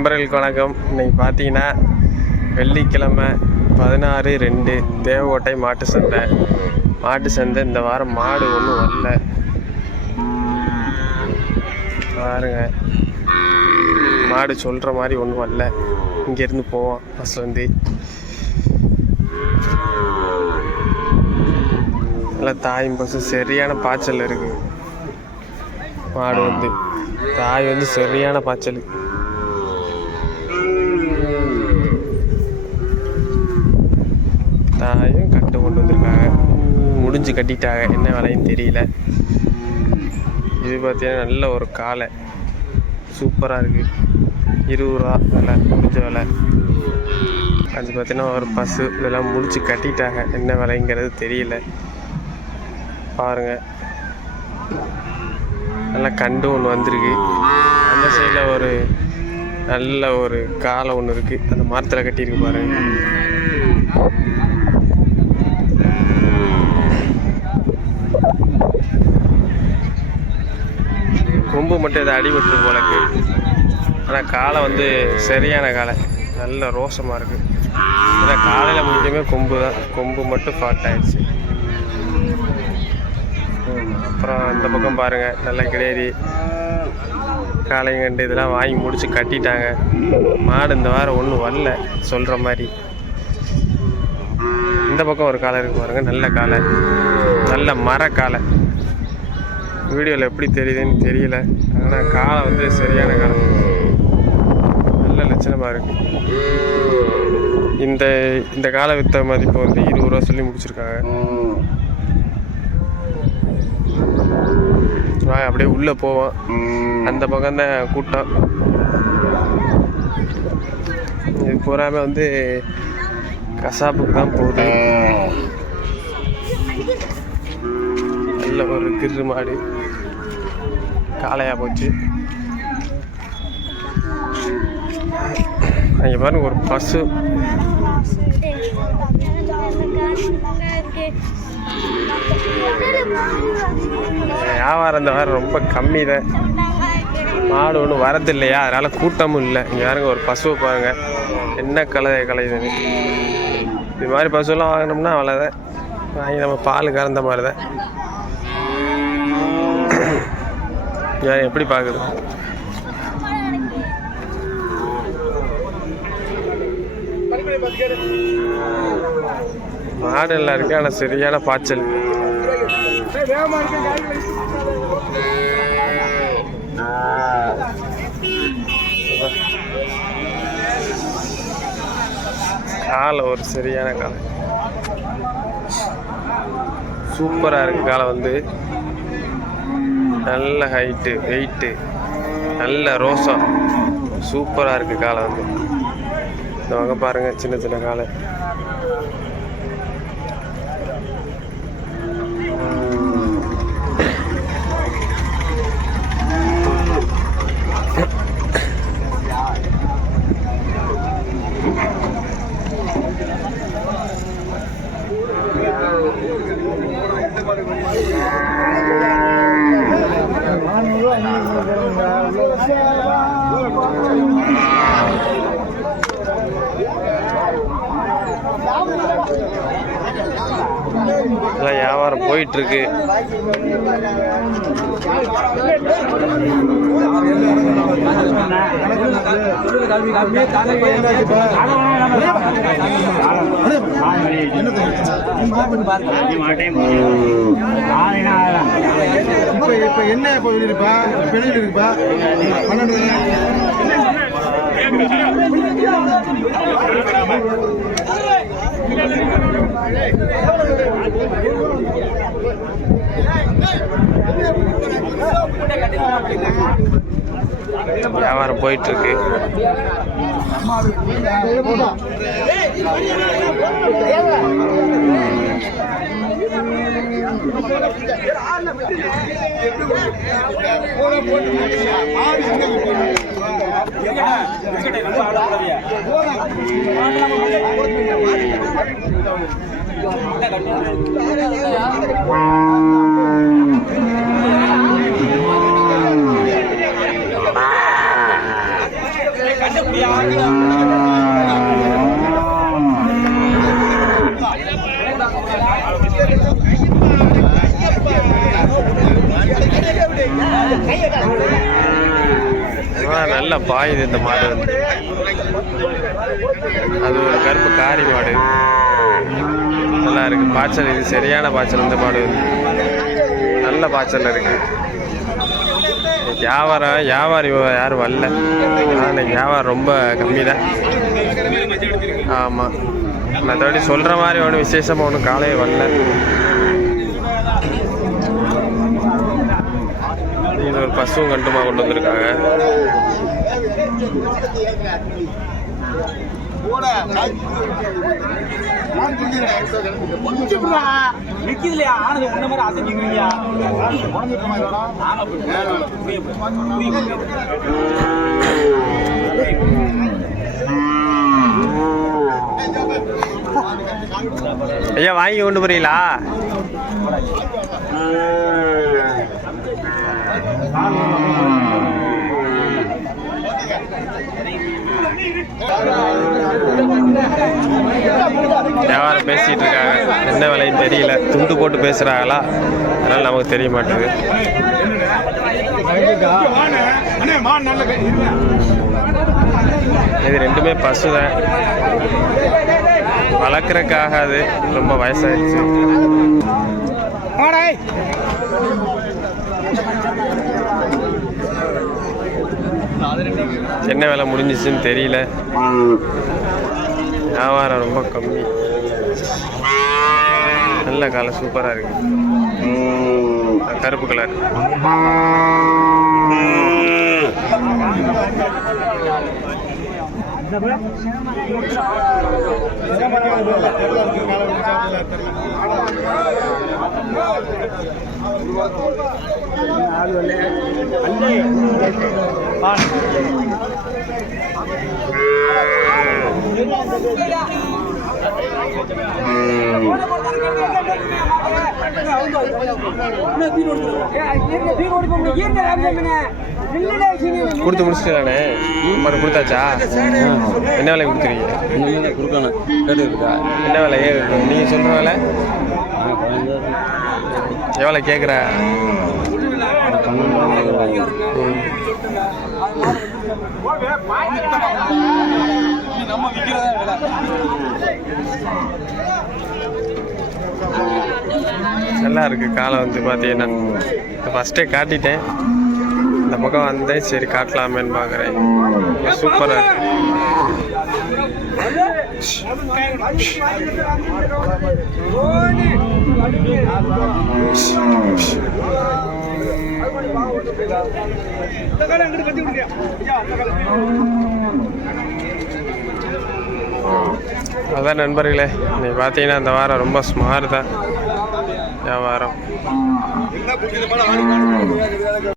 நண்பர்களுக்கு வணக்கம். இன்றைக்கி பார்த்தீங்கன்னா வெள்ளிக்கிழமை 16/2 தேவகோட்டை மாட்டு சந்தை. இந்த வாரம் மாடு ஒன்றும் வரல பாருங்க. மாடு சொல்கிற மாதிரி ஒன்றும் வரல. இங்கேருந்து போவோம் ஃபஸ்ட் வந்து நல்லா தாயும் பசு சரியான பாய்ச்சல் இருக்குது. மாடு வந்து தாய் வந்து சரியான பாய்ச்சல். தாயும் கட்டு கொண்டு வந்திருக்காங்க, முடிஞ்சு கட்டிட்டாங்க, என்ன வேலையும் தெரியல. இது பார்த்தீங்கன்னா நல்ல ஒரு காளை சூப்பராக இருக்குது. 20 ரூபா விலை, முடிஞ்ச விலை. அது பார்த்தீங்கன்னா ஒரு பசு, இதெல்லாம் முடிச்சு கட்டிட்டாங்க, என்ன விலைங்கிறது தெரியல. பாருங்கள், நல்லா கண்டு ஒன்று வந்திருக்கு. அந்த சைடில் ஒரு நல்ல ஒரு காளை ஒன்று இருக்குது, அந்த மரத்தில் கட்டியிருக்கு பாருங்க. கொம்பு மட்டும் இதை அடிபட்டு போலக்கு. ஆனால் காளை வந்து சரியான காளை, நல்ல ரோசமாக இருக்குது. ஏன்னா காலையில் முக்கியமே கொம்பு தான், கொம்பு மட்டும் ஃபால்ட் ஆகிடுச்சு. அப்புறம் இந்த பக்கம் பாருங்கள், நல்ல கிடேரி காளைங்கண்டு இதெல்லாம் வாங்கி முடிச்சு கட்டிட்டாங்க. மாடு இந்த வாரம் ஒன்றும் வரல சொல்கிற மாதிரி. இந்த பக்கம் ஒரு காளை இருக்குது பாருங்கள், நல்ல காளை, நல்ல மரக்காளை. வீடியோவில் எப்படி தெரியுதுன்னு தெரியல, ஆனால் காளை வந்து சரியான காளை, நல்ல லட்சணமாக இருக்குது. இந்த காளை விற்ற மதிப்பு வந்து 20 ரூபா சொல்லி முடிச்சிருக்காங்க. அப்படியே உள்ளே போவோம், அந்த பக்கம் தான் கூட்டம். இது பூராமே வந்து கசாப்புக்கு தான் போகுது. நல்ல ஒரு கிரு மாடு காளையாக போச்சு. அங்கே பாருங்க ஒரு பசு. வியாபாரம் இந்த வாரம் ரொம்ப கம்மி தான், மாடு ஒன்றும் வரது இல்லையா, அதனால் கூட்டமும் இல்லை. இங்கே பாருங்க ஒரு பசுவை பாருங்கள், என்ன கலையுதுன்னு. இது மாதிரி பசுலாம் வாங்கினோம்னா அவ்வளோதான், வாங்கி நம்ம பால் கறந்த மாதிரி தான். எப்படி பார்க்குது மாடு எல்லாம் இருக்கு, ஆனால் சரியான பாய்ச்சல். காலை ஒரு சரியான காலை, சூப்பராக இருக்கு. காலை வந்து நல்ல ஹைட்டு, வெயிட்டு, நல்ல ரோசம், சூப்பராக இருக்குது காலை வந்து. இந்த வாங்க பாருங்கள், சின்ன சின்ன காலை. எல்லாம் வியாபாரம் போயிட்டுருக்கு. இப்ப என்ன இருக்குப்பா, இருக்குப்பா 12 வியாபாரம் போயிட்டுருக்கு. நல்ல பாயுது இந்த மாடு வந்து. அது ஒரு கருப்பு காரி மாடு, நல்லா இருக்கு பாய்ச்சல். இது சரியான பாய்ச்சல். இந்த மாடு வந்து நல்ல பாய்ச்சல் இருக்கு. வியாபாரி யாரும் வரல. இன்னைக்கு வியாபாரம் ரொம்ப கம்மி தான். ஆமாம், மற்றபடி சொல்கிற மாதிரி ஒன்றும் விசேஷமாக ஒன்றும் காலையே வரல. இது ஒரு பசுவும் கண்டுமா கொண்டு வந்திருக்காங்க. ஐயா வாங்கி கொண்டு போறீங்களா? வியாபாரம் பேசிட்டு இருக்காங்க, என்ன விலைன்னு தெரியல. துண்டு போட்டு பேசுறாங்களா, அதனால நமக்கு தெரிய மாட்டேங்குது. இது ரெண்டுமே பசுதான், வளர்க்குறக்காகாது, ரொம்ப வயசாயிடுச்சு. என்ன வேலை முடிஞ்சிச்சுன்னு தெரியல. வியாபாரம் ரொம்ப கம்மி. நல்ல காலை சூப்பராக இருக்கு, கருப்பு கலர். கொடுத்து முடிச்சுட்டானே, கொடுத்தாச்சா? என்ன விலை கொடுத்துருக்கீங்க? என்ன விலை? நீங்க சொல்ற விலை எவ்வளோ கேட்குற? நல்லா இருக்கு காலை வந்து பார்த்தீங்கன்னா. ஃபஸ்ட்டே காட்டிட்டேன், இந்த பக்கம் வந்தேன், சரி காட்டலாமேன்னு பார்க்குறேன். சூப்பராக இருக்கு. அதான் நண்பர்களே, இன்னைக்கு பார்த்தீங்கன்னா இந்த வாரம் ரொம்ப ஸ்மார்ட் தான் வியாபாரம்.